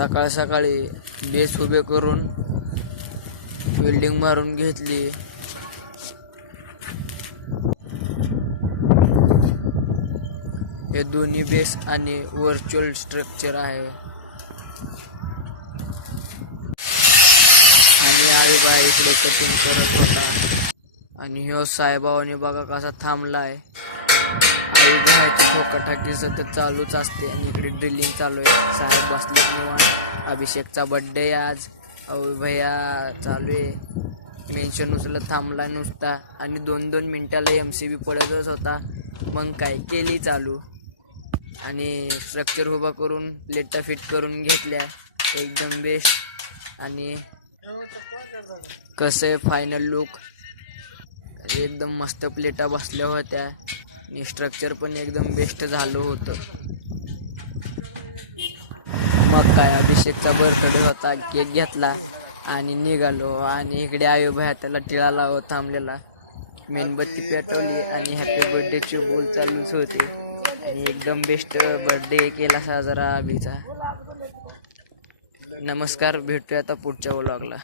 सकाळ सकाळी बेस उभे करून वेल्डिंग मारून घेतली. हे दोन्ही बेस आणि व्हर्च्युअल स्ट्रक्चर आहे. आणि आळीबा इकडे कटिंग करत होता आणि ह्यो साहेबावाने बघा कसा थांबलाय. आळीबाची ठोकाठाकी सतत चालूच असते आणि इकडे ड्रिलिंग चालू आहे. साहेब बसले निवांत. अभिषेकचा बर्थडे आज. अहो भैया चालू आहे. मेन्शन उचलत थांबला नुसता आणि 2-2 मिनिटाला MCB पडतच होता. मग काय केली चालू आणि स्ट्रक्चर उभा करून प्लेटा फिट करून घेतल्या एकदम बेस्ट. आणि कसं आहे फायनल लुक एकदम मस्त. प्लेटा बसल्या होत्या आणि स्ट्रक्चर पण एकदम बेस्ट झालं होतं. मग काय अभिषेकचा बर्थडे होता. केक घेतला आणि निघालो. आणि इकडे आयो भैया त्याला टिळा लावत थांबलेला. मेणबत्ती पेटवली आणि हॅपी बर्थडेचे बोल चालूच होते आणि एकदम बेस्ट बर्थडे केला साजरा अभिचा. नमस्कार, भेटूया आता पुढच्या व्लॉगला.